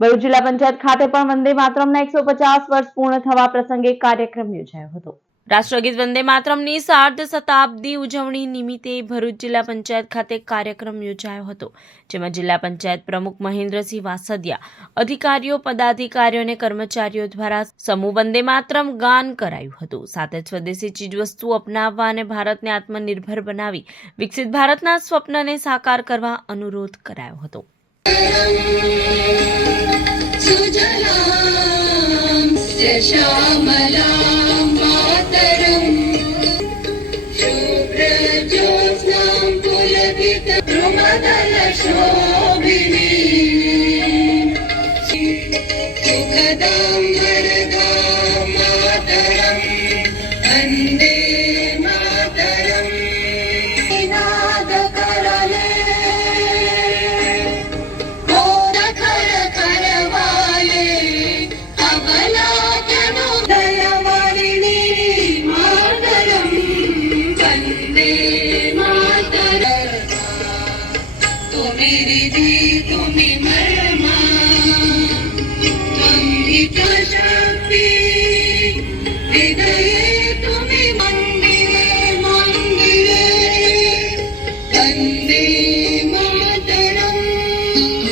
ભરૂચ જિલ્લા પંચાયત ખાતે પણ વંદે માતરમના એકસો પચાસ વર્ષ પૂર્ણ થવા પ્રસંગે કાર્યક્રમ યોજાયો હતો. રાષ્ટ્રગીત વંદે માતરમની સાર્ધ શતાબ્દી ઉજવણી નિમિત્તે ભરૂચ જિલ્લા પંચાયત ખાતે કાર્યક્રમ યોજાયો હતો, જેમાં જિલ્લા પંચાયત પ્રમુખ મહેન્દ્રસિંહ વાસદિયા, અધિકારીઓ, પદાધિકારીઓ અને કર્મચારીઓ દ્વારા સમૂહ વંદે માતરમ ગાન કરાયું હતું. સાથે સ્વદેશી ચીજવસ્તુ અપનાવવા અને ભારતને આત્મનિર્ભર બનાવી વિકસિત ભારતના સ્વપ્નને સાકાર કરવા અનુરોધ કરાયો હતો. श्यामलां मातरम् शुभ्रज्योत्स्नां पुलकितद्रुमदलशोभिनी सुखदां वरदां मातरम् वन्दे Thank you.